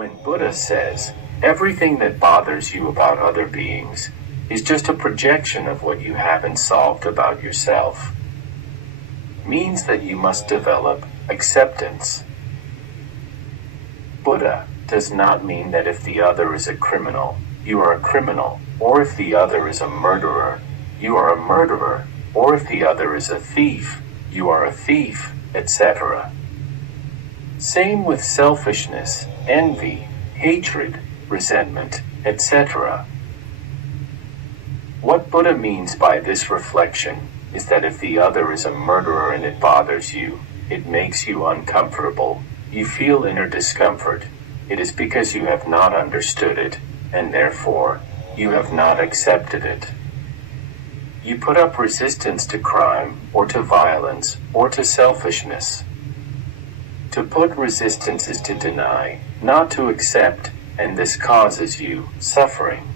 When Buddha says, everything that bothers you about other beings is just a projection of what you haven't solved about yourself, means that you must develop acceptance. Buddha does not mean that if the other is a criminal, you are a criminal, or if the other is a murderer, you are a murderer, or if the other is a thief, you are a thief, etc. Same with selfishness, envy, hatred, resentment, etc. What Buddha means by this reflection is that if the other is a murderer and it bothers you, it makes you uncomfortable, you feel inner discomfort, it is because you have not understood it, and therefore, you have not accepted it. You put up resistance to crime, or to violence, or to selfishness. To put resistance is to deny, not to accept, and this causes you suffering.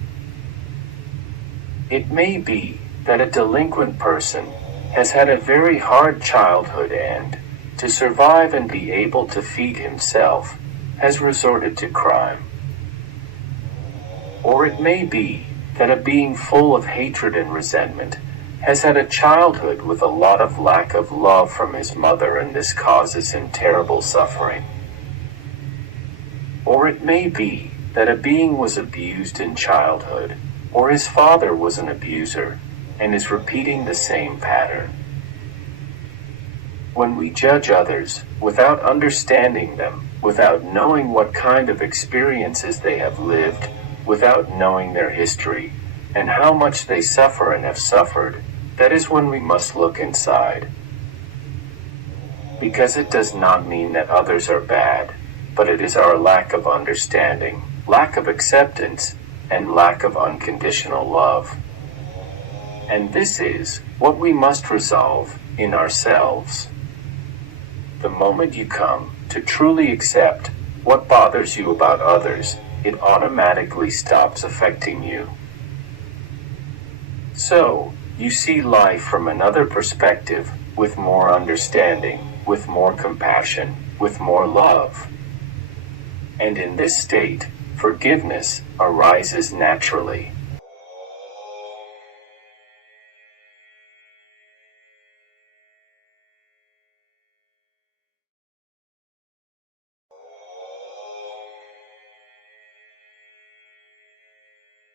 It may be that a delinquent person has had a very hard childhood and, to survive and be able to feed himself, has resorted to crime. Or it may be that a being full of hatred and resentment has had a childhood with a lot of lack of love from his mother, and this causes him terrible suffering. Or it may be that a being was abused in childhood, or his father was an abuser, and is repeating the same pattern. When we judge others, without understanding them, without knowing what kind of experiences they have lived, without knowing their history, and how much they suffer and have suffered, that is when we must look inside. Because it does not mean that others are bad, but it is our lack of understanding, lack of acceptance, and lack of unconditional love. And this is what we must resolve in ourselves. The moment you come to truly accept what bothers you about others, it automatically stops affecting you. So, you see life from another perspective, with more understanding, with more compassion, with more love. And in this state, forgiveness arises naturally.